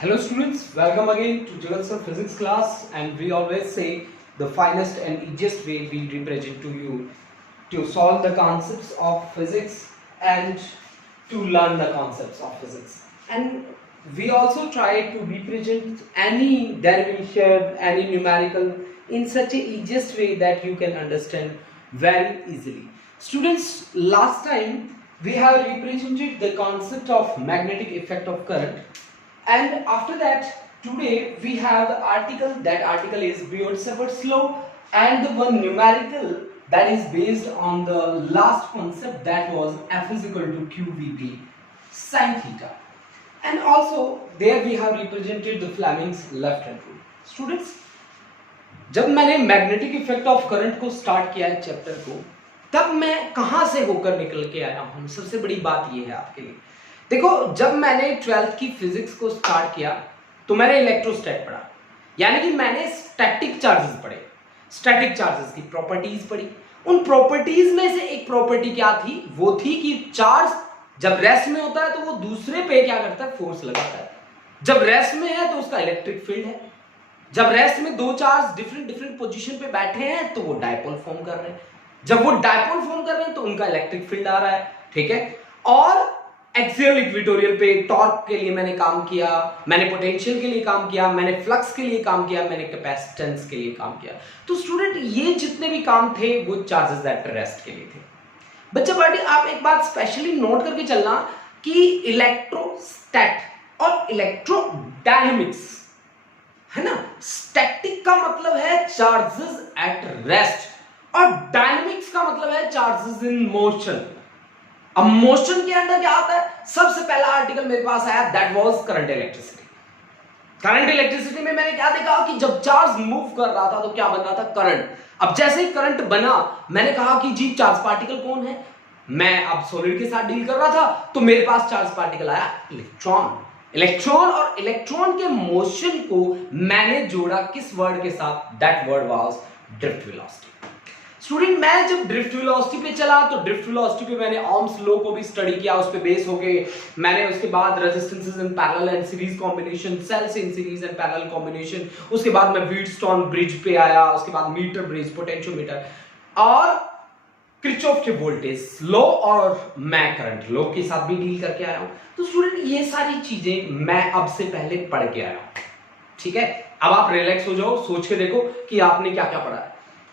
Hello students, welcome again to Jagat Sir Physics class, and we always say the finest and easiest way we represent to you to solve the concepts of physics and to learn the concepts of physics. And we also try to represent any derivation, any numerical in such a easiest way that you can understand very easily. Students, last time we have represented the concept of magnetic effect of current, and after that today we have the article. That article is Biot-Savart's law, and the one numerical that is based on the last concept, that was F is equal to QVB sin theta. And also there we have represented the Fleming's left hand rule. Students, जब मैंने magnetic effect of current को start किया है chapter को, तब मैं कहां से होकर निकल के आया हूं, सबसे बड़ी बात यह है आपके लिए। देखो, जब मैंने 12th की फिजिक्स को स्टार्ट किया तो मैंने इलेक्ट्रोस्टैट पढ़ा, यानी कि मैंने स्टैटिक चार्जेस पढ़े, स्टैटिक चार्जेस की प्रॉपर्टीज पढ़ी। उन प्रॉपर्टीज में से एक प्रॉपर्टी क्या थी, वो थी कि चार्ज जब रेस्ट में होता है तो वो दूसरे पे क्या करता है, फोर्स लगाता है। जब रेस्ट में है तो उसका इलेक्ट्रिक फील्ड है। जब रेस्ट में दो चार्ज डिफरेंट पोजीशन पे बैठे हैं तो वो डायपोल फॉर्म कर रहे हैं। जब वो डायपोल फॉर्म कर रहे हैं तो उनका इलेक्ट्रिक फील्ड आ रहा है, ठीक है। और एक्सियल इक्वेटोरियल पे टॉर्क के लिए मैंने काम किया, मैंने पोटेंशियल के लिए काम किया, मैंने फ्लक्स के लिए काम किया, मैंने कैपेसिटेंस के लिए काम किया। तो स्टूडेंट, ये जितने भी काम थे वो चार्जेस एट रेस्ट के लिए थे। बच्चा पार्टी, आप एक बात स्पेशली नोट करके चलना कि इलेक्ट्रोस्टैट और इलेक्ट्रोडायनेमिक्स है ना। स्टैटिक का मतलब है चार्जेस एट रेस्ट और डायनेमिक्स का मतलब है चार्जेस इन मोशन। अब मोशन के अंदर क्या आता है, सबसे पहला आर्टिकल मेरे पास आया, that was current electricity. Current electricity में मैंने क्या देखा कि जब चार्ज मूव कर रहा था तो क्या बन रहा था, करंट। अब जैसे ही करंट बना, मैंने कहा कि जी चार्ज पार्टिकल कौन है। मैं अब सॉलिड के साथ डील कर रहा था तो मेरे पास चार्ज पार्टिकल आया इलेक्ट्रॉन। इलेक्ट्रॉन और इलेक्ट्रॉन के मोशन को मैंने जोड़ा किस वर्ड के साथ, that word was drift velocity. Student, मैं जब ड्रिफ्ट वेलोसिटी पे चला तो ड्रिफ्ट वेलोसिटी पे मैंने ओम्स लॉ को भी स्टडी किया, उस पे बेस हो गए। मैंने उसके बाद resistances in parallel and series combination, cells in series and parallel combination, उसके बाद मैं व्हीटस्टोन ब्रिज पे आया, उसके बाद मीटर ब्रिज, पोटेंशियोमीटर और किरचॉफ के वोल्टेज लॉ और मैं करंट लॉ के साथ भी डील करके आया हूं। तो स्टूडेंट, ये सारी चीजें मैं अब से पहले पढ़ के आया हूं, ठीक है। अब आप रिलैक्स हो जाओ, सोच के देखो कि आपने क्या क्या पढ़ा है।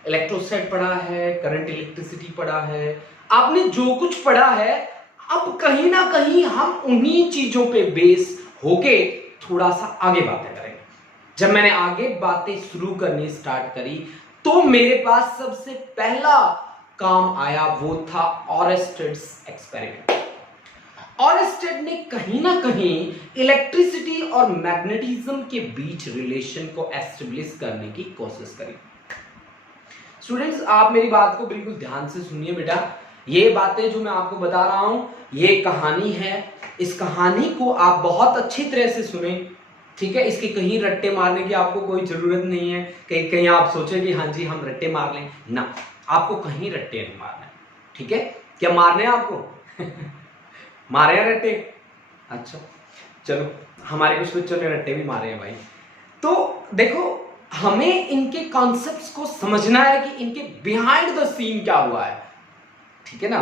इलेक्ट्रोस्टैट पढ़ा है, करंट इलेक्ट्रिसिटी पढ़ा है, आपने जो कुछ पढ़ा है, अब कहीं ना कहीं हम उन्हीं चीजों पे बेस होके थोड़ा सा आगे बातें करेंगे। जब मैंने आगे बातें शुरू करनी स्टार्ट करी तो मेरे पास सबसे पहला काम आया, वो था ऑरेस्टेड्स एक्सपेरिमेंट। ऑरेस्टेड ने कहीं ना कहीं इलेक्ट्रिसिटी और मैग्नेटिज्म के बीच रिलेशन को एस्टेब्लिश करने की कोशिश करी। स्टूडेंट्स, आप मेरी बात को बिल्कुल ध्यान से सुनिए बेटा। ये बातें जो मैं आपको बता रहा हूं, ये कहानी है। इस कहानी को आप बहुत अच्छी तरह से सुने, ठीक है। इसके कहीं रट्टे मारने की आपको कोई जरूरत नहीं है। कहीं कहीं आप सोचें कि हाँ जी हम रट्टे मार लें, ना, आपको कहीं रट्टे नहीं मारना, ठीक है। क्या मारने हैं आपको मारे हैं रट्टे? अच्छा चलो, हमारे कुछ बच्चों ने रट्टे भी मारे हैं भाई। तो देखो, हमें इनके कॉन्सेप्ट्स को समझना है कि इनके बिहाइंड द सीन क्या हुआ है, ठीक है ना।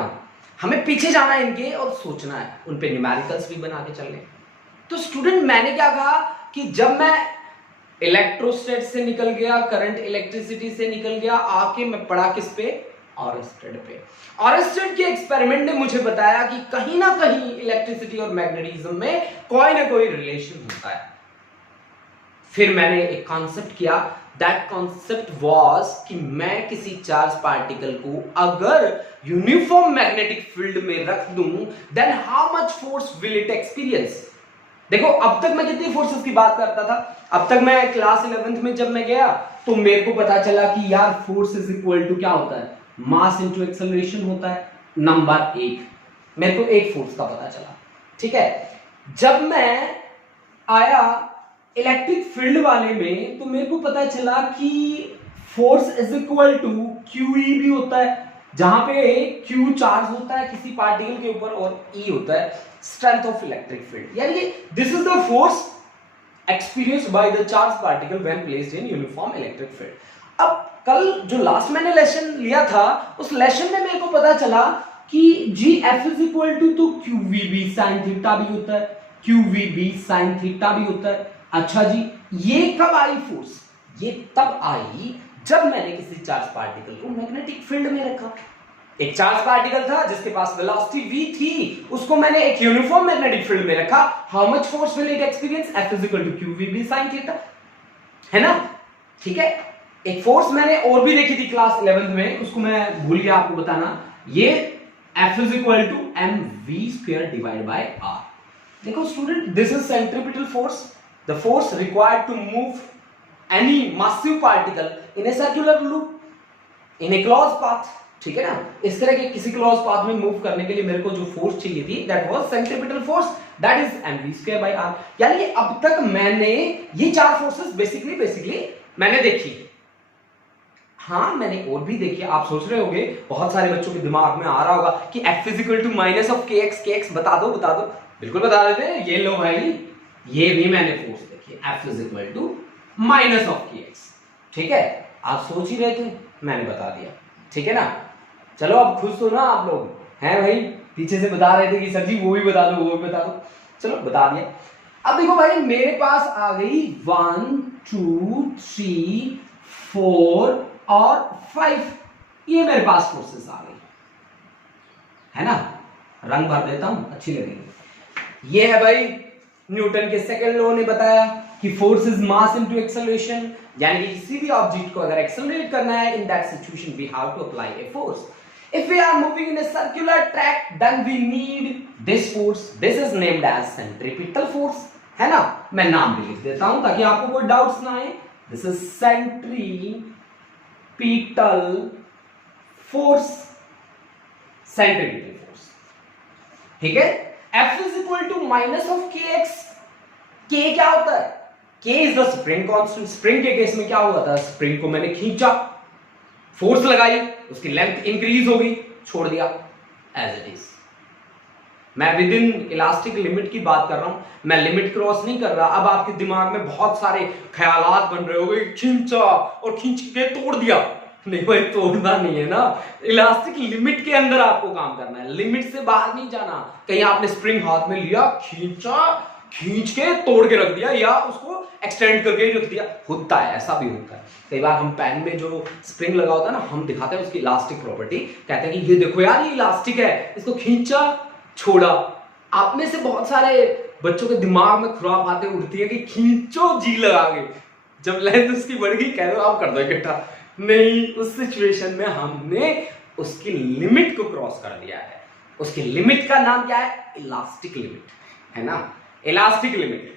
हमें पीछे जाना है इनके और सोचना है, उन पे न्यूमेरिकल्स भी बना के चलने। तो स्टूडेंट, मैंने क्या कहा कि जब मैं इलेक्ट्रोस्टैट से निकल गया, करंट इलेक्ट्रिसिटी से निकल गया, आके मैं पढ़ा किस पे, ऑरेस्टेड पे। ऑरेस्टेड के एक्सपेरिमेंट ने मुझे बताया कि कहीं ना कहीं इलेक्ट्रिसिटी और मैग्नेटिज्म में कोई ना कोई रिलेशन होता है। फिर मैंने एक कॉन्सेप्ट किया, दैट कॉन्सेप्ट वाज कि मैं किसी चार्ज पार्टिकल को अगर यूनिफॉर्म मैग्नेटिक फील्ड में रख दूं, then how much force will it experience. देखो, अब तक मैं कितनी फोर्सेस की बात करता था। अब तक मैं क्लास 11th में जब मैं गया तो मेरे को पता चला कि यार फोर्स इज इक्वल टू क्या होता है, मास इनटू एक्सेलरेशन होता है। नंबर 1 मेरे को एक फोर्स का पता चला, ठीक है। जब मैं आया इलेक्ट्रिक फील्ड वाले में तो मेरे को पता चला कि force is equal to QE भी होता है, जहां पे Q चार्ज होता है किसी पार्टिकल के ऊपर और E होता है स्ट्रेंथ ऑफ इलेक्ट्रिक फील्ड। यानी कि this is the force experienced by the charged particle when placed in uniform electric field. अब कल जो लास्ट मैंने लेसन लिया था उस लेसन में मेरे को पता चला कि G F is equal to तो q v B sine theta भी होता है, q v B sine theta भी होता है. अच्छा जी, ये कब आई फोर्स? ये तब आई जब मैंने किसी चार्ज पार्टिकल को मैग्नेटिक फील्ड में रखा. एक चार्ज पार्टिकल था जिसके पास वेलोसिटी v थी, उसको मैंने एक यूनिफॉर्म मैग्नेटिक फील्ड में रखा. How much force will it experience? F is equal to q v B sine theta, है ना? ठीक है. एक फोर्स मैंने और भी देखी थी क्लास 11th में, उसको मैं भूल गया आपको बताना. ये F is equal to M V square divide by R. देखो student, this is centripetal force, the force required to move any massive particle in a circular loop in a closed path. ठीक है ना? इस तरह के किसी close path में move करने के लिए मेरे को जो फोर्स चाहिए थी, that was centripetal force, that is mv square by r. यानी अब तक मैंने ये चार फोर्सेस बेसिकली मैंने देखी. हाँ, मैंने और भी देखी. आप सोच रहे होंगे, बहुत सारे बच्चों के दिमाग में आ रहा होगा कि f is equal to minus of kx बता दो. बिल्कुल बता देते हैं. ये लो भाई, ये भी मैंने फोर्स देखी, f is equal to minus of kx. ठीक है, आप सोच ही रहे थे, मैंने बता दिया. ठीक है ना? चलो अब खुश हो ना आप लोग हैं भाई? पीछे से बता रहे थे कि सर जी वो भी बता दो. चलो बता दिया. अब देखो भाई, मेरे पास आ गई 1 2 3 4 और 5. ये मेरे पास फोर्सेस आ गई, है ना? रंग भर देता हूं, अच्छी लगेगी. ये है भाई न्यूटन के सेकंड लॉ ने बताया कि force is mass into acceleration. यानी कि किसी भी ऑब्जेक्ट को अगर एक्सेलरेट करना है, in that situation we have to apply a force. If we are moving in a circular track, then we need this force. This is named as centripetal force, है ना? मैं नाम भी लिख देता हूं ताकि आपको कोई डाउट्स ना आए. This is centripetal force. Centripetal force. ठीक है? F is equal to minus of kx. K क्या होता है? K is the spring constant. Spring के केस में क्या हुआ था? स्प्रिंग को मैंने खींचा, फोर्स लगाई, उसकी लेंथ इंक्रीज हो गई, छोड़ दिया एज इट इज. मैं विद इन इलास्टिक लिमिट की बात कर रहा हूं, मैं लिमिट क्रॉस नहीं कर रहा. अब आपके दिमाग में बहुत सारे ख्यालात बन रहे होंगे, खींचा और खींच के तोड़ दिया. नहीं भाई, तोड़ना नहीं है ना. इलास्टिक लिमिट के अंदर आपको काम करना है, लिमिट से बाहर नहीं जाना. कहीं आपने स्प्रिंग हाथ में लिया, खींच के तोड़ के रख दिया, या उसको एक्सटेंड करके रख दिया. होता है, ऐसा भी होता है. कई बार हम पेन में जो स्प्रिंग लगा होता है ना, हम दिखाते हैं उसकी इलास्टिक प्रॉपर्टी, कहते हैं कि ये देखो यार, ये इलास्टिक है, इसको खींचा छोड़ा. आप में से बहुत सारे बच्चों के दिमाग में खुराफाते उठती है कि खींचो जी लगा के, जब लेंथ उसकी बढ़ गई कह दो आप कर दो इकट्ठा. नहीं, उस सिचुएशन में हमने उसकी लिमिट को क्रॉस कर दिया है. उसकी लिमिट का नाम क्या है? इलास्टिक लिमिट, है ना? Elastic limit.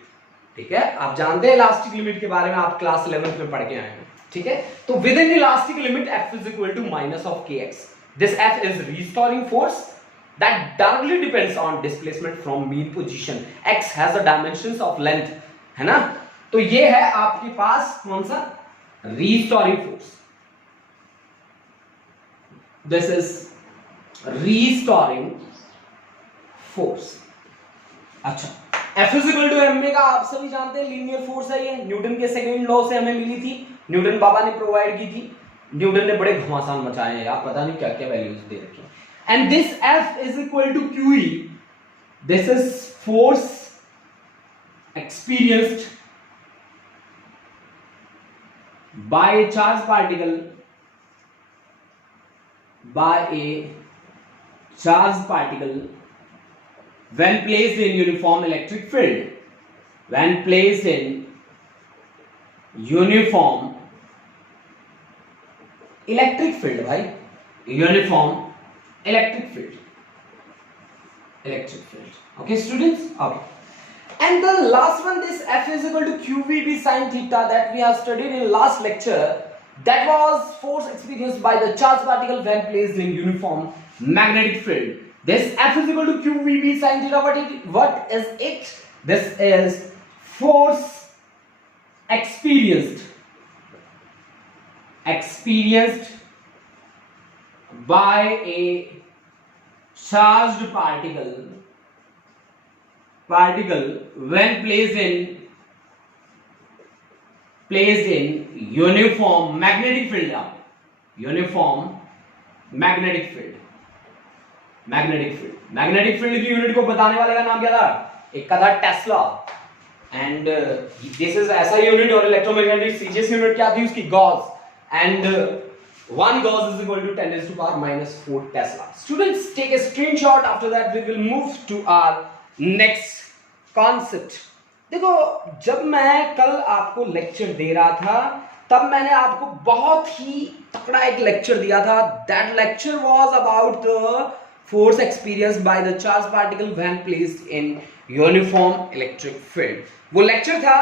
ठीक है, आप जानते हैं इलास्टिक लिमिट के बारे में, आप क्लास 11th में पढ़ के आए हैं. ठीक है, तो with in elastic limit F is equal to minus of kx. This F is restoring force that directly depends on displacement from mean position. X has the dimensions of length, है ना? तो ये है आपके पास कौन सा? restoring force. This is restoring force. अच्छा, F is equal to ma का आप सभी जानते हैं लीनियर फोर्स है. ये न्यूटन के सेकंड लॉ से हमें मिली थी, न्यूटन बाबा ने प्रोवाइड की थी. न्यूटन ने बड़े घमासान मचाए हैं यार, पता नहीं क्या क्या वैल्यूज दे रखी हैं. And this F is equal to QE. This is force experienced by a charged particle, when placed in uniform electric field. When placed in uniform electric field, भाई, uniform electric field. Okay students? Okay. And the last one, this F is equal to QVB sin theta, that we have studied in last lecture. That was force experienced by the charged particle when placed in uniform magnetic field. This F is equal to QVB sin theta. What is it? This is force experienced by a charged particle when placed in placed in uniform magnetic field, uniform magnetic field, magnetic field की unit को बताने वाले का नाम क्या था? एक का था टेस्ला, एंड दिस इज ऐसा यूनिट, और इलेक्ट्रोमैग्नेटिक सीजीएस यूनिट क्या थी उसकी? Gauss, and 1 gauss is equal to 10 raised to power minus 4 Tesla. Students, take a screenshot. After that we will move to our next concept. देखो, जब मैं कल आपको लेक्चर दे रहा था तब मैंने आपको बहुत ही तगड़ा एक लेक्चर दिया था. That lecture was about the force experienced by the charged particle when placed in uniform electric field. वो लेक्चर था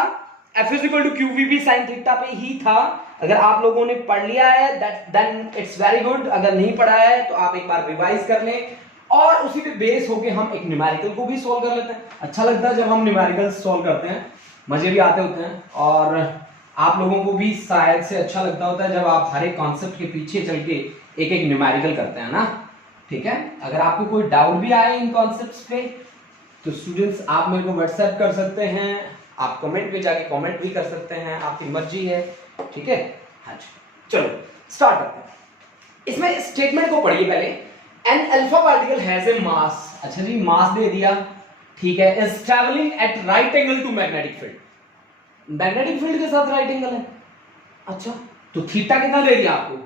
F is equal to QVB sin theta पे ही था. अगर आप लोगों ने पढ़ लिया है then it's very good. अगर नहीं पढ़ा है तो आप एक बार रिवाइज कर लें, और उसी पे बेस होके हम एक न्यूमेरिकल को भी सॉल्व कर लेते हैं. अच्छा लगता है जब हम न्यूमेरिकल सॉल्व करते हैं, मजे भी आते होते हैं, और आप लोगों को भी शायद से अच्छा लगता होता है जब आप हर एक कॉन्सेप्ट के पीछे चल के एक एक न्यूमेरिकल करते हैं ना. ठीक है, अगर आपको कोई डाउट भी आए इन कॉन्सेप्ट्स पे तो स्टूडेंट्स आप मेरे को व्हाट्सएप कर सकते हैं, आप कमेंट पे जाके कमेंट भी कर सकते हैं, आपकी मर्जी है. ठीक है, हाँ जी, चलो स्टार्ट करते हैं. इसमें स्टेटमेंट को पढ़िए पहले. An alpha particle has a mass. अच्छा जी, मास दे दिया, ठीक है. Is travelling at right angle to magnetic field. Magnetic field के साथ राइट एंगल है. अच्छा, तो थीटा कितना दे दिया आपको?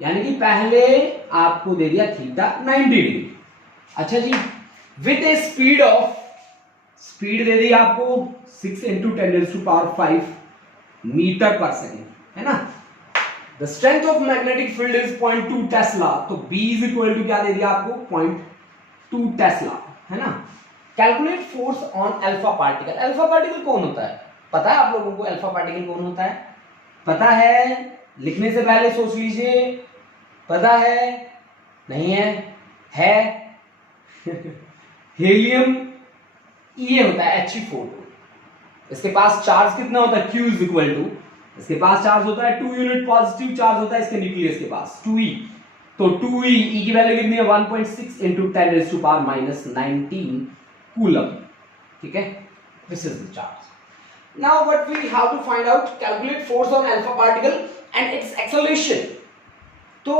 यानी कि पहले आपको दे दिया थीटा 90 डिग्री. अच्छा जी, with a speed of, speed दे दी आपको 6 × 10⁵ मीटर पर सेकेंड, है ना. The strength of magnetic field is 0.2 tesla. तो B इज इक्वल टू क्या दे दिया आपको? 0.2 टेस्ला, है ना. Calculate force on alpha particle. Alpha particle कौन होता है? पता है आप लोगों को अल्फा पार्टिकल कौन होता है? पता है? लिखने से पहले सोच लीजिए. पता है? नहीं है? हीलियम, ये होता है He4. इसके पास चार्ज कितना होता है? Q इज इक्वल टू, इसके पास चार्ज होता है 2 यूनिट पॉजिटिव चार्ज होता है इसके न्यूक्लियस के पास 2e. तो 2e, E की वैल्यू कितनी है? 1.6 × 10⁻⁻19 कूलम. ठीक है, this is the charge. Now what we have to find out, calculate force on alpha particle and its acceleration. तो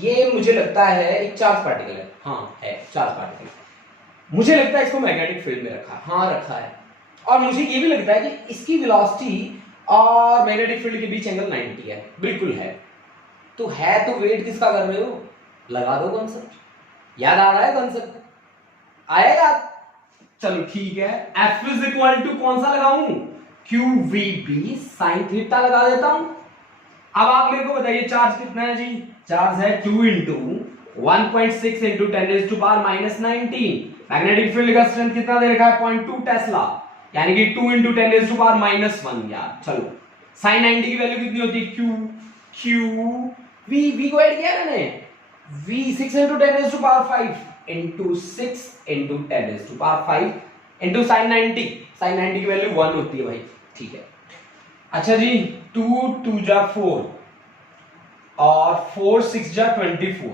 ये मुझे लगता है एक चार्ज पार्टिकल है. हाँ है चार्ज पार्टिकल. मुझे लगता है इसको मैग्नेटिक फील्ड में रखा है. हाँ रखा है. और मुझे ये भी लगता है कि इसकी वेलोसिटी और मैग्नेटिक फील्ड के बीच एंगल 90 है. बिल्कुल है. तो है तो वेट किसका कर रहे हो? लगा दो कॉन्सेप्ट. याद आ रहा है कॉन्सेप्ट? आएगा. चलो ठीक है. F इज इक्वल टू कौन सा लगाऊं? QVB sin थीटा लगा देता हूं. अब आप मेरे को बताइए चार्ज कितना है जी? चार्ज है 2 × 1.6 × 10⁻⁻19. मैग्नेटिक फील्ड का स्ट्रेंथ कितना दे रखा है? 0.2 टेस्ला, यानी कि 2 × 10⁻⁻1. यार चलो, sin 90 की वैल्यू कितनी होती है? V को ऐड किया मैंने. V 6 × 10⁵ into 6 × 10⁵ into sin 90. sin 90 की वैल्यू 1 होती है भाई. ठीक है. अच्छा जी, 2 2 जा 4 और 4 6 जा 24.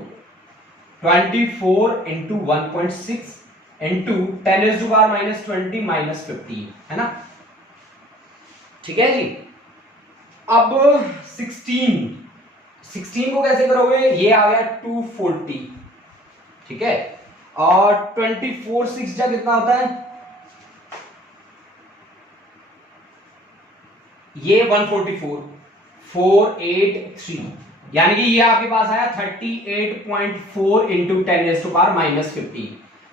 24 into 1.6 into 10⁻⁻20 minus 15, है ना. ठीक है जी. अब 16 को कैसे करोगे? ये आ गया 240. ठीक है. और 24 6 जा कितना होता है? ये 144. 483, यानी कि ये आपके पास आया 38.4 × 10⁻⁻15.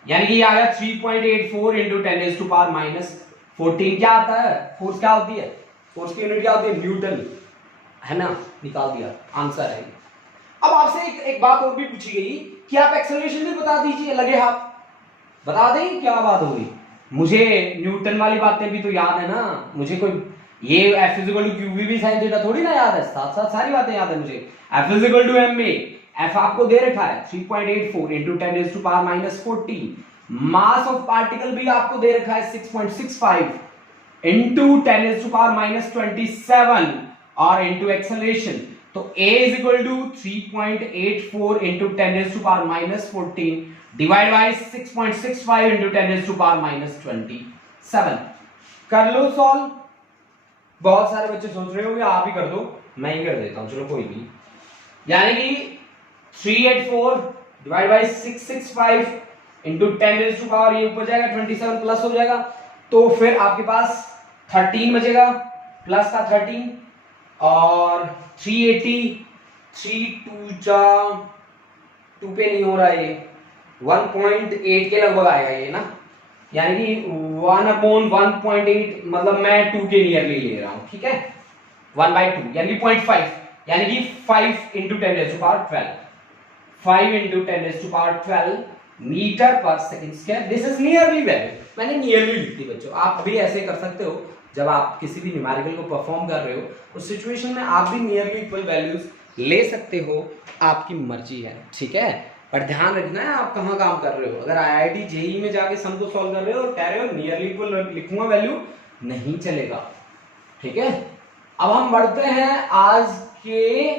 यानी कि ये आ गया 3.84 × 10⁻⁻14. क्या आता है? फोर्स क्या होती है? फोर्स की यूनिट क्या होती है? न्यूटन, है ना. निकाल दिया, आंसर है. अब आपसे एक बात और भी पूछी गई कि आप एक्सेलरेशन भी बता दीजिए, लगे हाथ बता दें. क्या बात होगी? मुझे न्यूटन वाली बातें भी तो याद है ना. मुझे कोई ये F = QVB sin थीटा थोड़ी ना याद है. साथ साथ सारी बातें याद है मुझे. F = ma. F आपको दे रखा है 3.84 × 10⁻⁻14. मास ऑफ पार्टिकल भी आपको दे रखा है 6.65 × 10⁻⁻27 और इनटू एक्सेलरेशन. तो A = 3.84 × 10⁻⁻14 डिवाइड बाय 6.65 × 10⁻⁻27. कर लो सॉल्व. बहुत सारे बच्चे सोच रहे हो कि आप ही कर दो, मैं ही कर देता हूं, चलो कोई भी। यानी कि 384 डिवाइड बाई 665 इंटू 10⁻, ये ऊपर जाएगा 27 प्लस हो जाएगा, तो फिर आपके पास 13 बचेगा, प्लस का 13 और 380, 3 2 जा 2 पे नहीं हो रहा है, ये 1.8 के लगभग आएगा ये ना, यानी कि 1/1.8, मतलब मैं 2 के नियरली ले रहा हूं, ठीक है, 1/2 यानी कि 0.5, यानी कि 5 इंटू 10⁻12, 5 इंटू 10⁻12 मीटर पर second square. This is nearly value, मैंने नियरली लिख दी बच्चों। आप भी ऐसे कर सकते हो, जब आप किसी भी न्यूमेरिकल को परफॉर्म कर रहे हो उस सिचुएशन में आप भी नियरली इक्वल वैल्यूज ले सकते हो, आपकी मर्जी है, ठीक है। पर ध्यान रखना है आप कहाँ काम कर रहे हो। अगर IIT JEE में जाके सम को सॉल्व कर रहे हो और कह रहे हो नियरली इक्वल लिखूंगा वैल्यू, नहीं चलेगा, ठीक है। अब हम बढ़ते हैं आज के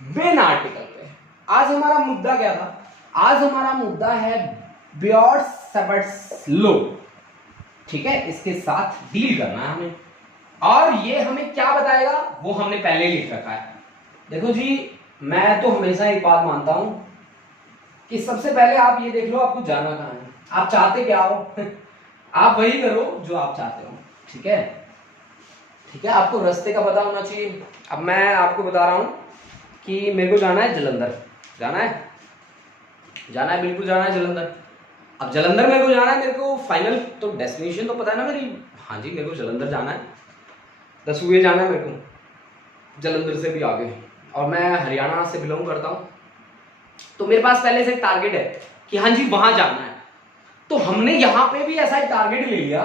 मेन आर्टिकल पे। आज हमारा मुद्दा क्या था? आज हमारा मुद्दा है बियर्ड-सेवर्ट्स लॉ, ठीक है। इसके साथ डील करना है हमें, और ये हमें क्या बताएगा वो हमने पहले ही लिख रखा है। देखो जी, मैं तो हमेशा एक बात मानता हूं कि सबसे पहले आप ये देख लो आपको जाना कहां है, आप चाहते क्या हो आप वही करो जो आप चाहते हो, ठीक है, ठीक है। आपको रास्ते का पता होना चाहिए। अब मैं आपको बता रहा हूं कि मेरे को जाना है जलंधर, जाना है बिल्कुल जाना है जलंधर। अब जलंधर मेरे को जाना है, मेरे को फाइनल तो डेस्टिनेशन तो पता है ना मेरी, हाँ जी मेरे को जलंधर जाना है, 10 हुए जाना है मेरे को, जलंधर से भी आगे, और मैं हरियाणा से बिलोंग करता हूँ, तो मेरे पास पहले से टारगेट है कि हाँ जी वहां जाना है। तो हमने यहां पे भी ऐसा एक टारगेट ले लिया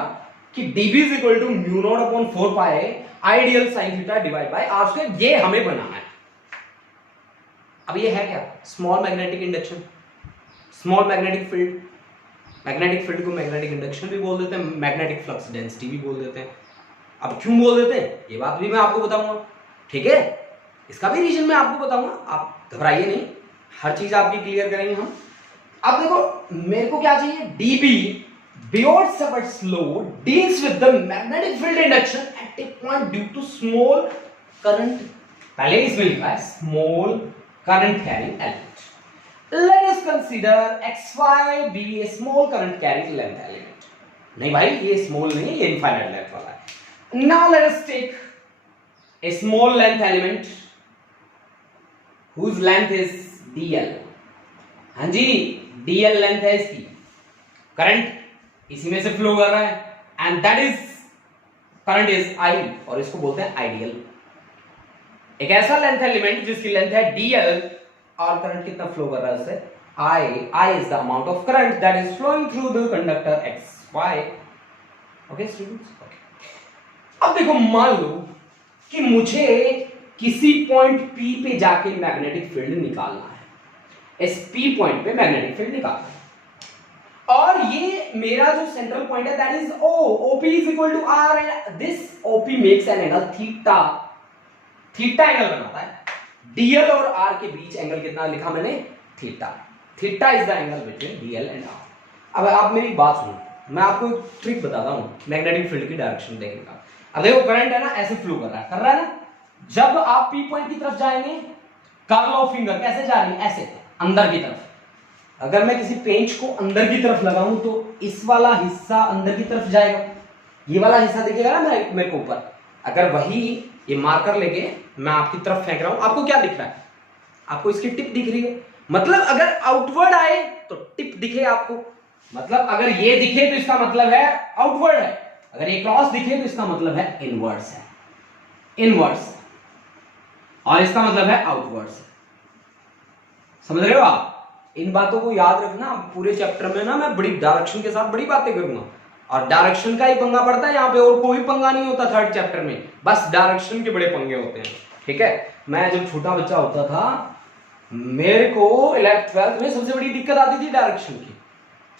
कि dB is equal to μ0/4 pi I dl sine theta divide by r square, ये हमें बनाना है। अब ये है क्या? Small magnetic induction, small magnetic field. Magnetic field को मैग्नेटिक इंडक्शन भी बोल देते हैं, मैग्नेटिक फ्लक्स डेंसिटी भी बोल देते हैं। अब क्यों बोल देते हैं ये बात भी मैं आपको बताऊंगा, ठीक है, इसका भी रीजन मैं आपको बताऊंगा, आप घबराइए नहीं, हर चीज आपकी क्लियर करेंगे हम। अब देखो मेरे को क्या चाहिए, dB Biot Savart's law deals with the magnetic field induction at a point due to small current, पहले इसमें लिखा है small current carrying element. Let us consider xy be a small current carrying length element। नहीं भाई ये small नहीं है, ये इनफाइनाइट लेंथ वाला है। Now let us take a small length element whose length is dl। हाँ जी dl लेंथ है इसकी, करंट इसी में से फ्लो कर रहा है, and that is current is I, और इसको बोलते हैं आइडियल। एक ऐसा लेंथ एलिमेंट जिसकी लेंथ है dl और करंट कितना फ्लो कर रहा है उससे I is the amount of current that is flowing through the conductor xy। Okay students, okay. अब देखो मान लो कि मुझे किसी पॉइंट P पे जाके मैग्नेटिक फील्ड निकालना है, इस P पॉइंट पे मैग्नेटिक फील्ड निकालना है, और ये मेरा जो सेंट्रल पॉइंट है that is O, OP is equal to R and this OP makes an angle theta, theta angle बनाता है। DL और R के बीच एंगल कितना लिखा मैंने, theta. Theta is the angle between DL and R। अब आप मेरी बात सुनो, मैं आपको एक ट्रिक बताता हूं मैग्नेटिक फील्ड की डायरेक्शन देखने का। अब देखो करंट है ना ऐसे फ्लो कर रहा है ना, जब आप P पॉइंट की तरफ जाएंगे कर्ल ऑफ फिंगर कैसे जा रही है, ऐसे अंदर की तरफ। अगर मैं किसी पेंच को अंदर की तरफ लगाऊं तो इस वाला हिस्सा अंदर की तरफ जाएगा, ये वाला हिस्सा दिखेगा ना मेरे को ऊपर। अगर वही ये मार्कर लेके मैं आपकी तरफ फेंक रहा हूं, आपको क्या दिख रहा है, आपको इसकी टिप दिख रही है, मतलब अगर आउटवर्ड आए तो टिप दिखे आपको, मतलब अगर ये दिखे तो इसका मतलब है आउटवर्ड है, अगर ये क्रॉस दिखे तो इसका मतलब है इनवर्ड्स है, इनवर्ड्स, और इसका मतलब है आउटवर्ड्स। समझ रहे हो आप? इन बातों को याद रखना। पूरे चैप्टर में ना मैं बड़ी डायरेक्शन के साथ बड़ी बातें करूंगा, और डायरेक्शन का ही पंगा पड़ता है यहाँ पे, और कोई पंगा नहीं होता थर्ड चैप्टर में, बस डायरेक्शन के बड़े पंगे होते हैं, ठीक है। मैं जब छोटा बच्चा होता था मेरे को 11th-12th में सबसे बड़ी दिक्कत आती थी डायरेक्शन की,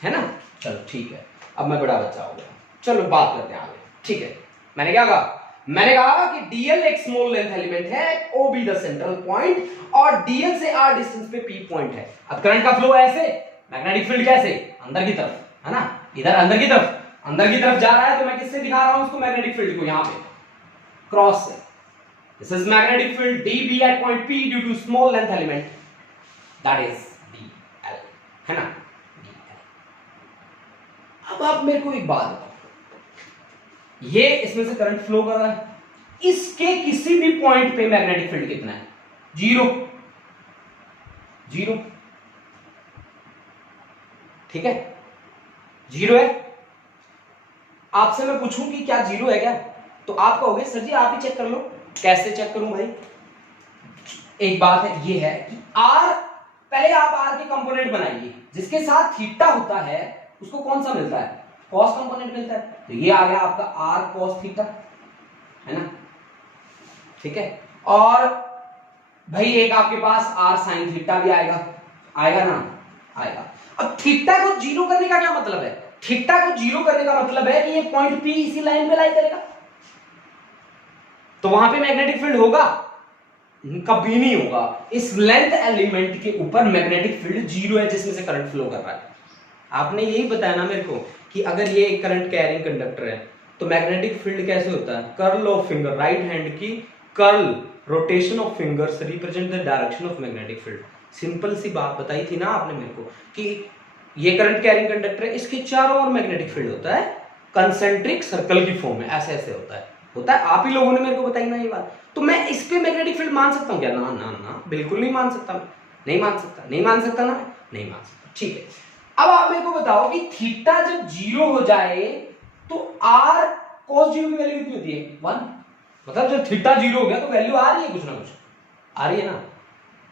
है ना। चलो ठीक है, अब मैं बड़ा बच्चा हो गया, चलो बात करते हैं आगे, ठीक है। मैंने क्या कहा, मैंने कहा कि DL एक स्मॉल लेंथ एलिमेंट है, OB द सेंट्रल पॉइंट, और DL से R डिस्टेंस पे P पॉइंट है। अब करंट का फ्लो ऐसे, मैग्नेटिक फील्ड कैसे, अंदर की तरफ, है ना, इधर अंदर की तरफ जा रहा है, तो मैं किससे दिखा रहा हूं उसको, मैग्नेटिक फील्ड को यहाँ पे, क्रॉस से। This is magnetic field dB at point P due to small length element, that is dl, है ना, dl। अब आप मेरे को एक बात बताओ, ये इसमें से करंट फ्लो कर रहा है, इसके किसी भी पॉइंट पे मैग्नेटिक फील्ड कितना है? जीरो, जीरो, ठीक है, जीरो है। आपसे मैं पूछूं कि क्या जीरो है क्या, तो आप कहोगे सर जी आप ही चेक कर लो। कैसे चेक करूं भाई? एक बात है, ये है कि आर, पहले आप आर के कंपोनेंट बनाइए, जिसके साथ थीटा होता है उसको कौन सा मिलता है? कॉस कंपोनेंट मिलता है। तो ये आ गया आपका आर कॉस थीटा, है ना, ठीक है। और भाई एक आपके पास आर साइन थीटा भी आएगा, आएगा ना, आएगा। अब थीटा को जीरो करने का क्या मतलब है? थीटा को जीरो करने का मतलब है कि ये पॉइंट पी इसी लाइन पे लाई करेगा, तो वहां पे मैग्नेटिक फील्ड होगा? कभी नहीं होगा। इस लेंथ एलिमेंट के ऊपर मैग्नेटिक फील्ड जीरो है, जिसमें से करंट फ्लो कर रहा है। आपने यही बताया ना मेरे को कि अगर ये एक करंट कैरिंग कंडक्टर है तो मैग्नेटिक फील्ड कैसे होता है? Curl of finger, right hand की curl, rotation of fingers represent the direction of magnetic field. Simple सी बात बताई थी ना आपने मेरे को कि ये करंट कैरिंग कंडक्टर है, इसके चारों ओर मैग्नेटिक फील्ड होता है, कंसेंट्रिक सर्कल की फॉर्म में, ऐसे ऐसे होता है। आप ही लोगों ने मेरे को बताई ना ये बात। तो मैं इस पे मैग्नेटिक फील्ड मान सकता हूं क्या? ना ना ना, बिल्कुल नहीं मान सकता, नहीं मान सकता, नहीं मान सकता ना, नहीं मान सकता, ठीक है। अब आप मेरे को बताओ कि थीटा जब जीरो हो जाए तो आर cos जीरो की वैल्यू कितनी होती है? 1। मतलब जब थीटा जीरो हो गया तो वैल्यू आ रही है, कुछ ना कुछ आ रही है ना,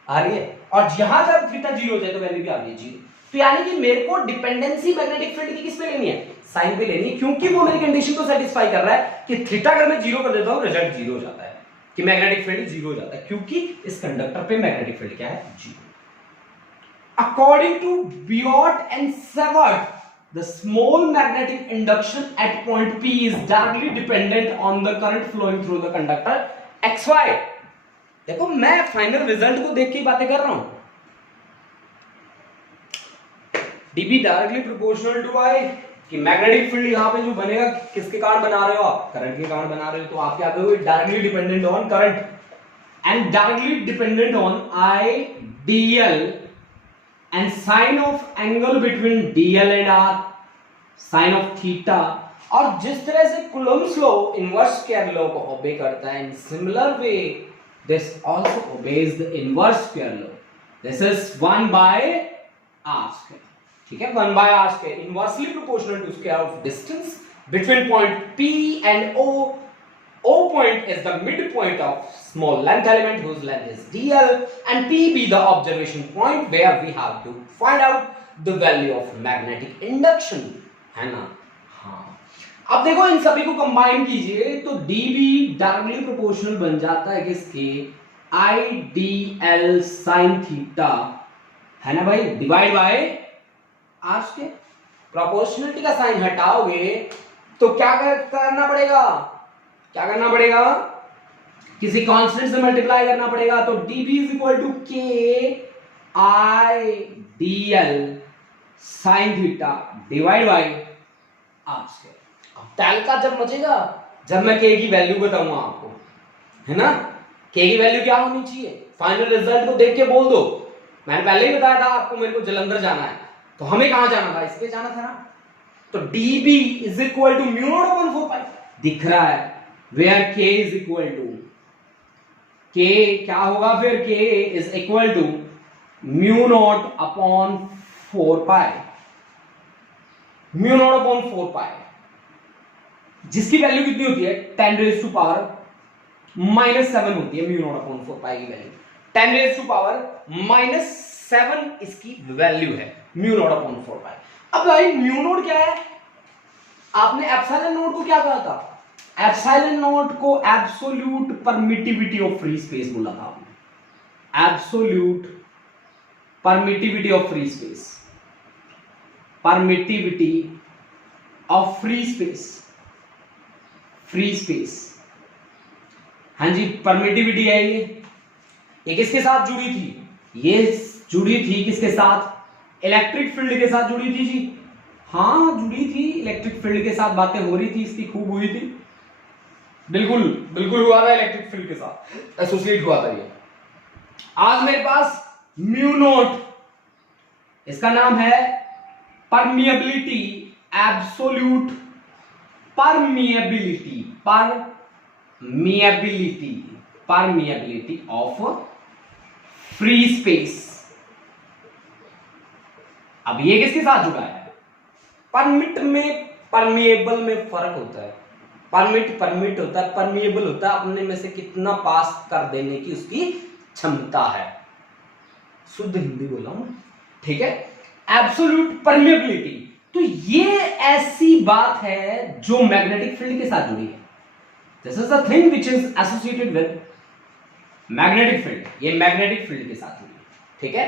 आ रही है। और यहां जब थीटा जीरो हो जाए तो वैल्यू भी आ रही है, जीरो। तो यानी कि मेरे को डिपेंडेंसी मैग्नेटिक फील्ड की किस पे लेनी है? साइन पे लेनी है, क्योंकि वो मेरी कंडीशन को सेटिस्फाई कर रहा है कि थीटा अगर मैं जीरो कर देता हूं रिजल्ट जीरो हो जाता है, कि मैग्नेटिक फील्ड जीरो हो जाता है, क्योंकि इस कंडक्टर पे मैग्नेटिक फील्ड क्या है? Zero. According to Biot and Savart, the small magnetic induction at point P is directly dependent on the current flowing through the conductor XY। देखो मैं फाइनल रिजल्ट को देख के ही बातें कर रहा हूं। dB directly proportional to I, कि मैग्नेटिक फील्ड यहां पे जो बनेगा किसके कारण बना रहे हो आप? करंट के कारण बना रहे हो, तो आप क्या करोगे? Directly dependent on current and directly dependent on I dl and sine of angle between dl and r, sin of theta। और जिस तरह से Coulomb's law inverse square law को ओबे करता है, in similar way this also obeys the inverse square law. This is 1 by r square, ठीक है, 1 by r square, inversely proportional to square of distance between point P and O। O point is the midpoint of small length element whose length is dl, and P be the observation point where we have to find out the value of magnetic induction, है ना? हाँ, अब देखो इन सभी को combine कीजिए तो dB directly proportional बन जाता है किसके? I dl sin थीटा, है ना भाई, divide by r square. Proportionality का साइन हटाओगे तो क्या करना पड़ेगा? क्या करना पड़ेगा? किसी कांस्टेंट से मल्टीप्लाई करना पड़ेगा। तो dB is equal to k I dl sin theta divide by r square. अब टैल का जब मचेगा जब मैं k की वैल्यू बताऊंगा आपको, है ना? k की वैल्यू क्या होनी चाहिए? फाइनल रिजल्ट को देख के बोल दो। मैंने पहले ही बताया था आपको मेरे को जलंधर जाना है, तो हमें कहां जाना था? इस पे जाना था ना। तो dB is equal to mu naught upon 4 pi दिख रहा है, where k is equal to, k क्या होगा फिर? k is equal to mu naught upon 4 pi, mu naught upon 4 pi, जिसकी वैल्यू कितनी होती है? 10 raised to power -7 होती है mu naught upon 4 pi की वैल्यू। 10 raised to power -7 इसकी वैल्यू है mu naught upon 4 pi। अब भाई mu naught क्या है? आपने एप्सिलॉन नॉट को क्या कहा था? एप्सिलॉन नॉट को absolute permittivity of free space बोला था आपने। Absolute permittivity of free space, permittivity of free space, free space, हाँ जी, परमिटिविटी है ये किसके साथ जुड़ी थी? ये जुड़ी थी किसके साथ? इलेक्ट्रिक फील्ड के साथ जुड़ी थी जी। हाँ जुड़ी थी, इलेक्ट्रिक फील्ड के साथ बातें हो रही थी, इसकी खूब हुई थी। बिल्कुल बिल्कुल हुआ था, इलेक्ट्रिक फील्ड के साथ एसोसिएट हुआ था ये। आज मेरे पास म्यू नॉट, इसका नाम है permeability, absolute permeability, permeability of free space. अब ये किसके साथ जुड़ा है? परमिट में परमिएबल में फर्क होता है। परमिट होता है, परमिएबल होता है अपने में से कितना पास कर देने की उसकी क्षमता है। शुद्ध हिंदी बोला हूं, ठीक है। एब्सोल्यूट परमिएबिलिटी, तो ये ऐसी बात है जो मैग्नेटिक फील्ड के साथ जुड़ी है। This is the thing which is associated with magnetic field, ये मैग्नेटिक फील्ड के साथ जुड़ी है, ठीक है।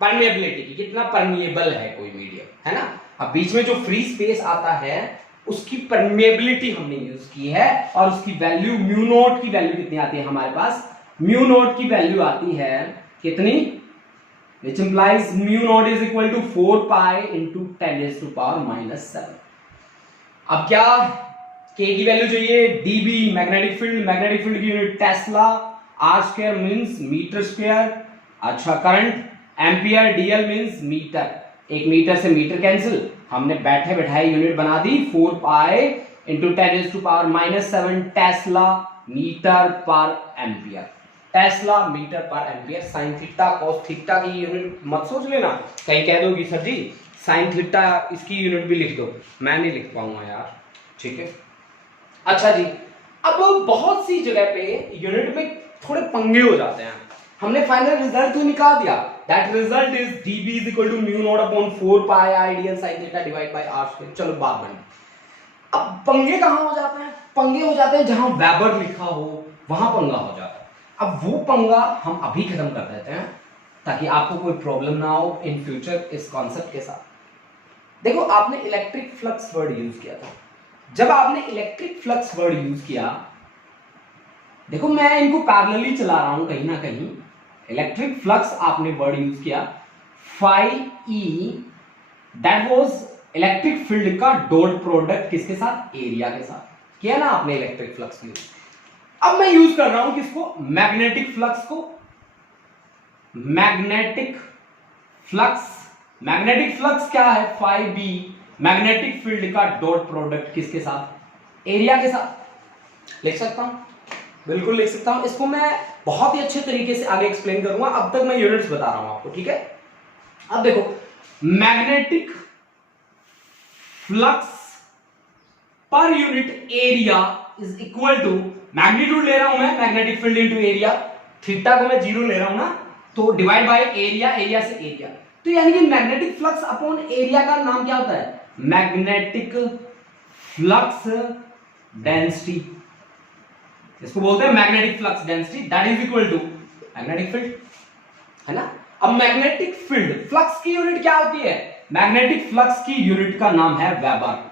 परमिएबिलिटी की, कितना परमिएबल है कोई मीडियम, है ना। अब बीच में जो फ्री स्पेस आता है उसकी परमिएबिलिटी हमने यूज की है, और उसकी वैल्यू म्यू नॉट की वैल्यू कितनी आती है हमारे पास? म्यू नॉट की वैल्यू आती है कितनी? which implies mu naught is equal to 4 pi into 10 raised to power minus 7। अब क्या k की वैल्यू चाहिए? dB मैग्नेटिक फील्ड की unit tesla, r square means metre square. अच्छा, current ampere, dl means metre, एक मीटर से metre cancel, हमने बैठे बैठाए यूनिट बना दी 4 pi into 10 raise to power minus 7 tesla metre पर एम्पियर। टेस्ला मीटर पर ampere. Sine theta cos theta की यूनिट मत सोच लेना, कहीं कह दोगी सर जी साइन थीटा इसकी यूनिट भी लिख दो, मैं नहीं लिख पाऊंगा यार, ठीक है। अच्छा जी, अब बहुत सी जगह पे यूनिट में थोड़े पंगे हो जाते हैं। हमने फाइनल रिजल्ट तो निकाल दिया, that result is dB is equal to mu naught upon 4 pi I dl sin theta divided by r square। चलो बात बनी। अब पंगे कहां हो जाते हैं? पंगे हो जाते हैं जहां वेबर लिखा हो वहां पंगा हो जाता है। अब वो पंगा हम अभी खत्म कर देते हैं ताकि आपको कोई प्रॉब्लम ना हो इन फ्यूचर इस कॉन्सेप्ट के साथ। देखो, आपने इलेक्ट्रिक फ्लक्स वर्ड यूज किया था। जब आपने इलेक्ट्रिक फ्लक्स वर्ड यूज किया, देखो मैं इनको पैरेलली चला रहा हूं कहीं ना कहीं। इलेक्ट्रिक फ्लक्स आपने वर्ड यूज किया, phi E, that was electric field का डॉट प्रोडक्ट किसके साथ? एरिया के साथ किया ना आपने इलेक्ट्रिक फ्लक्स यूज। अब मैं यूज कर रहा हूं किसको? मैग्नेटिक फ्लक्स को। मैग्नेटिक फ्लक्स क्या है? फाई बी, मैग्नेटिक फील्ड का डॉट प्रोडक्ट किसके साथ? एरिया के साथ। लिख सकता हूं, बिल्कुल लिख सकता हूं। इसको मैं बहुत ही अच्छे तरीके से आगे एक्सप्लेन करूंगा, अब तक मैं यूनिट्स बता रहा हूं आपको, ठीक है। अब देखो, magnetic flux per unit area is equal to, magnitude ले रहा हूं मैं, magnetic field into area, theta को मैं 0 ले रहा हूं ना, तो डिवाइड बाय एरिया, एरिया से एरिया। तो यानी कि मैग्नेटिक फ्लक्स अपॉन एरिया का नाम क्या होता है? Magnetic flux density. इसको बोलते हैं magnetic flux density, that is equal to magnetic field, है ना। अब मैग्नेटिक फील्ड फ्लक्स की यूनिट क्या होती है? मैग्नेटिक फ्लक्स की यूनिट का नाम है वेबर।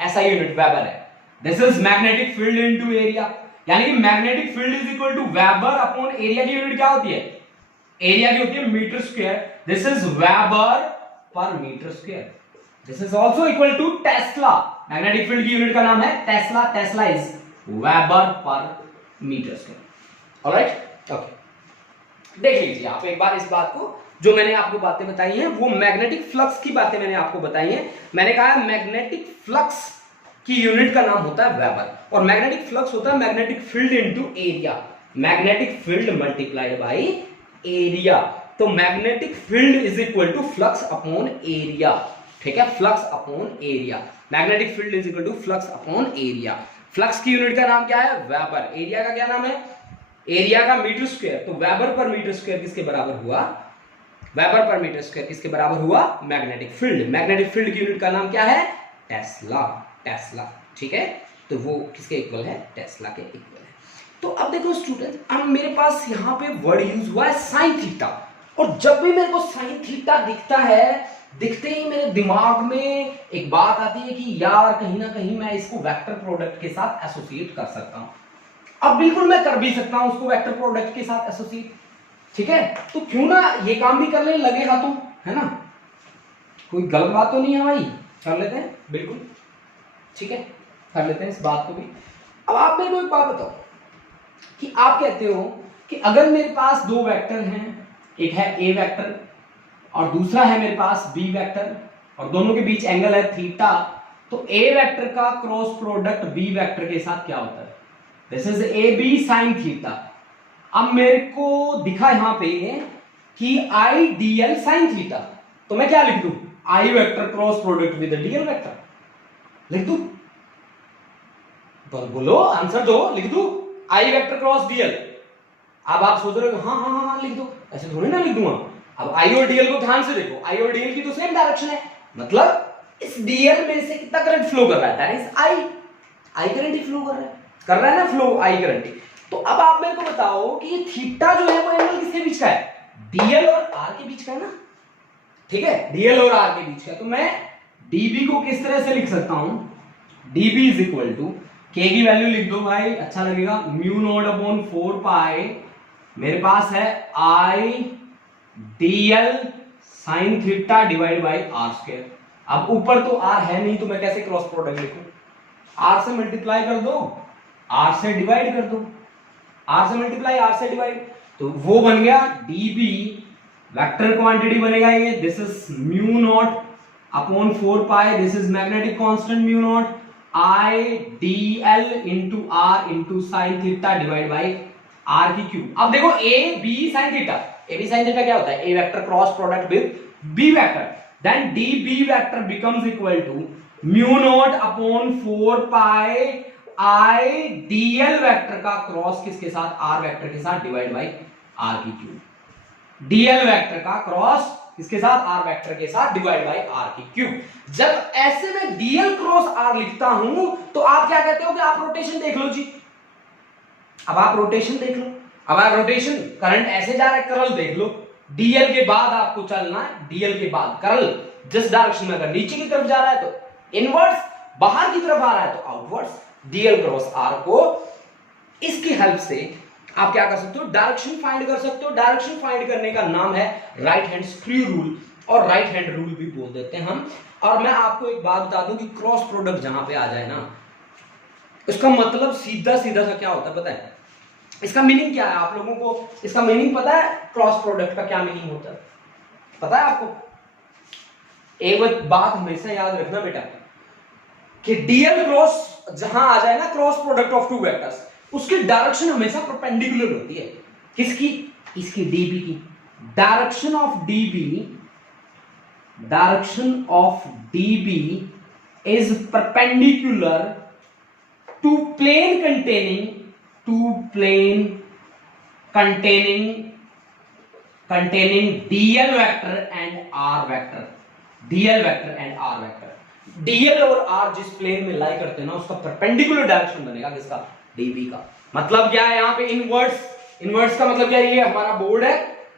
ऐसा यूनिट वेबर है। This is magnetic field into area, यानी कि magnetic field is equal to weber upon area की यूनिट क्या होती है? एरिया की होती है metre square. This is weber per metre square. This is also equal to tesla. Magnetic field की यूनिट का नाम है tesla. Tesla is weber per metre square. Alright, okay. देख लीजिए आप एक बार इस बात को, जो मैंने आपको बातें बताई हैं वो मैग्नेटिक फ्लक्स की बातें मैंने आपको बताई हैं। मैंने कहा मैग्नेटिक फ्लक्स की यूनिट का नाम होता है वेबर, और मैग्नेटिक फ्लक्स होता है magnetic field into area. Magnetic field multiplied by area. तो magnetic field is equal to flux upon area, ठीक है। Flux upon area, magnetic field is equal to flux upon area. Flux की unit का नाम क्या है? वेबर। एरिया का क्या नाम है? एरिया का मीटर स्क्वायर। तो वेबर पर मीटर स्क्वायर किसके बराबर हुआ? वेबर पर मीटर स्क्वायर किसके बराबर हुआ? Magnetic field. मैग्नेटिक फील्ड की यूनिट का नाम क्या है? टेस्ला। ठीक है, तो वो किसके इक्वल है? टेस्ला के इक्वल है। तो अब देखो स्टूडेंट, अब मेरे पास यहाँ पे वर्ड यूज हुआ है साइन थीटा, और जब भी मेरे को साइन थीटा दिखता है, दिखते ही मेरे दिमाग में एक बात आती है कि यार कहीं ना कहीं मैं इसको वेक्टर प्रोडक्ट के साथ एसोसिएट कर सकता हूं। अब बिल्कुल मैं कर भी सकता हूं उसको वेक्टर प्रोडक्ट के साथ एसोसिएट, ठीक है। तो क्यों ना ये काम भी कर ले लगे हाथों, है ना। कोई गलत बात तो नहीं है भाई, कर लेते हैं, बिल्कुल ठीक है। कर लेते हैं इस बात को भी। अब आप मेरे को एक बात बताओ कि आप कहते हो कि अगर मेरे पास दो वेक्टर हैं, एक है ए वेक्टर और दूसरा है मेरे पास बी वेक्टर, और दोनों के बीच एंगल है थीटा, तो ए वेक्टर का क्रॉस प्रोडक्ट बी वेक्टर के साथ क्या होता है? This is A B sine theta. अब मेरे को दिखा यहां पे कि I D L sine theta, तो मैं क्या लिख दूं? I vector cross product with DL vector लिख दूं? बोलो आंसर दो, लिख दूं आई वेक्टर क्रॉस डीएल? अब आप सोच रहे हो हाँ हाँ हाँ लिख दो, ऐसे थोड़ी ना लिख दूंगा। अब आई और डीएल को ध्यान से देखो, आई और डीएल की तो सेम डायरेक्शन है, मतलब इस डीएल में से कितना करंट फ्लो कर रहा है? That is I current he flow कर रहा है ना, फ्लो आई करंट ही। तो अब आप मेरे को बताओ कि ये थीटा जो है वो एंगल किसके बीच का है? डीएल और आर के बीच का है ना, ठीक है, डीएल और आर के बीच का। तो मैं डीबी को किस तरह से लिख सकता हूं? डीबी इज इक्वल टू, के की वैल्यू लिख दो भाई, अच्छा लगेगा, म्यू नॉट अपॉन 4 पाई, मेरे पास है I DL sine theta divide by R square. अब ऊपर तो आर है नहीं, तो मैं कैसे क्रॉस प्रोडक्ट लिखूं? आर से मल्टीप्लाई कर दो, आर से डिवाइड कर दो, आर से मल्टीप्लाई आर से डिवाइड, तो वो बन गया डीबी वेक्टर क्वांटिटी बनेगा ये, this is mu naught upon 4 pi, this is magnetic constant mu naught I D L into R into sine theta divide by R की क्यूब। अब देखो A B sine theta, A B sine theta क्या होता है? A vector cross product with B vector, then D B vector becomes equal to mu naught upon 4 pi I D L vector का cross किसके साथ? Are vector के साथ divide by R की cube. DL vector का cross किसके साथ? Are vector के साथ डिवाइड बाई आर की क्यूब। जब ऐसे में डीएल क्रॉस आर लिखता हूं तो आप क्या कहते हो कि आप रोटेशन देख लो जी। अब आप रोटेशन देख लो, अब आप रोटेशन, करंट ऐसे जा रहा है, करल देख लो, डीएल के बाद आपको चलना है, डीएल के बाद करल जिस डायरेक्शन में, अगर नीचे की तरफ जा रहा है तो इनवर्स, बाहर की तरफ आ रहा है तो आउटवर्ड्स। डीएल क्रॉस आर को इसकी हेल्प से आप क्या कर सकते हो? डायरेक्शन फाइंड कर सकते हो। डायरेक्शन फाइंड करने का नाम है राइट हैंड स्क्रू रूल, और राइट हैंड रूल भी बोल देते हैं हम। और मैं आपको एक बात बता दूं कि क्रॉस प्रोडक्ट जहां पे आ जाए ना, इसका मतलब सीधा सीधा सा क्या होता है पता है? इसका मीनिंग क्या है? आप लोगों को इसका मीनिंग पता है? क्रॉस प्रोडक्ट का क्या मीनिंग होता है पता है आपको? एक बात हमेशा याद रखना बेटा, कि डीएल क्रॉस जहां आ जाए ना, cross product of two vectors, उसकी डायरेक्शन हमेशा परपेंडिकुलर होती है। किसकी? इसकी, डीबी की। Direction of d B is perpendicular to plane containing DL vector and R vector, DL vector and R vector। DL और R जिस प्लेन में लाई करते हैं ना, उसका परपेंडिकुलर डायरेक्शन बनेगा किसका? DB का। मतलब क्या है यहाँ पे? इनवर्स का मतलब क्या है? ये हमारा बोर्ड है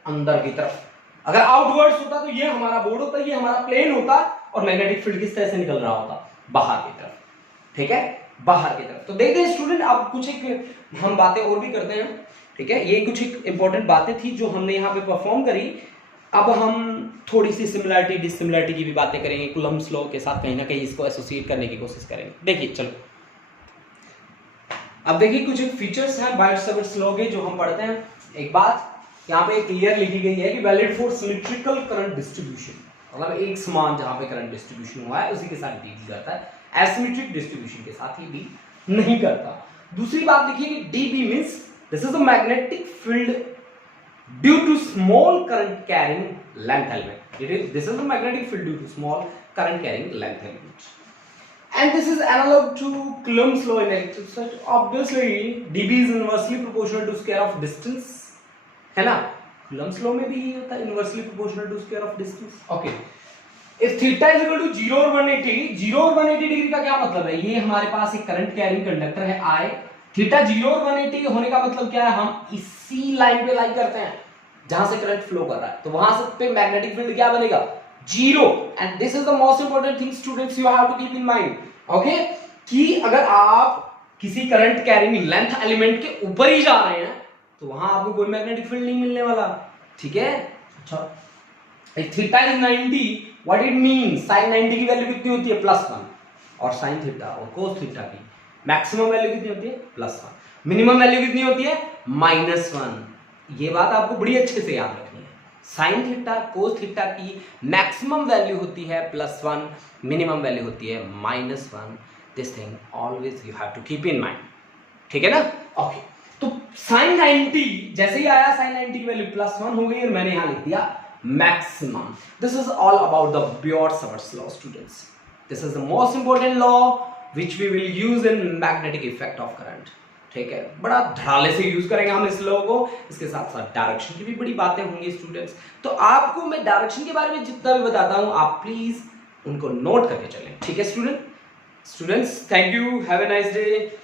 अंदर की तरफ, अगर आउटवर्ड्स होता तो ये हमारा बोर्ड होता, ये हमारा प्लेन होता, और मैग्नेटिक फील्ड किस तरह से निकल रहा होता? बाहर की तरफ, ठीक है, बाहर की तरफ। तो देखते हैं स्टूडेंट, अब कुछ एक हम बातें और भी करते हैं, ठीक है। ये कुछ एक इंपॉर्टेंट बातें थी जो हमने यहाँ पे परफॉर्म करी। अब हम थोड़ी सी सिमिलरिटी डिसिमिलरिटी की भी बातें करेंगे, कूलम्ब्स लॉ के साथ कहीं ना कहीं इसको एसोसिएट करने की कोशिश करेंगे। देखिए चलो, अब देखिए कुछ एक फीचर्स हैं बायट-सावर्ट्स लॉ के जो हम पढ़ते हैं। एक बात यहाँ पे क्लियर लिखी गई है कि valid for symmetrical current distribution, मतलब एक समान जहां पे करंट डिस्ट्रीब्यूशन हुआ है उसी के साथ डील करता है, एसिमेट्रिक डिस्ट्रीब्यूशन के साथ ही डील नहीं करता। दूसरी बात देखिए कि d B means this is a magnetic field due to small current carrying length element. This is a magnetic field due to small current carrying length element, and this is analog to Coulomb's law in electricity। Obviously dB is inversely proportional to square of distance, है ना? Coulomb's law में भी ये होता है, inversely proportional to square of distance। Okay, if theta is equal to 0 और 180 degree का क्या मतलब है? ये हमारे पास एक करंट कैरिंग कंडक्टर है I, थीटा 0 और 180 होने का मतलब क्या है? हम इसी लाइन पे लाई करते हैं जहां से करंट फ्लो कर रहा है, तो वहां से पे मैग्नेटिक फील्ड क्या बनेगा? 0। And this is the most important thing students you have to keep in mind, okay, कि अगर आप किसी करंट कैरिंग लेंथ एलिमेंट के ऊपर ही जा रहे हैं तो वहां आपको कोई मैग्नेटिक फील्ड नहीं मिलने वाला, ठीक है। अच्छा, theta is 90, what it means? sin 90 की वैल्यू कितनी होती है? +1, और sin थीटा और cos थीटा की मैक्सिमम वैल्यू कितनी होती है +1, मिनिमम वैल्यू कितनी होती है -1। ये बात आपको बड़ी अच्छे से याद रखनी है। साइन थीटा कोस थीटा की मैक्सिमम वैल्यू होती है +1, मिनिमम वैल्यू होती है -1। This thing always you have to keep in mind, ठीक है ना? ओके, तो sin 90 जैसे ही आया sin 90 की वैल्यू +1 हो गई और मैंने यहां लिख दिया maximum. This is all about the Biot Savart's law students. This is the most important law which we will use in magnetic effect of current, ठीक है? बड़ा धड़ाले से यूज करेंगे हम इस लॉ को। इसके साथ साथ डायरेक्शन की भी बड़ी बातें होंगी स्टूडेंट्स। तो आपको मैं डायरेक्शन के बारे में जितना भी बताता हूं आप प्लीज उनको नोट करके चलें, ठीक है students? Thank you, have a nice day.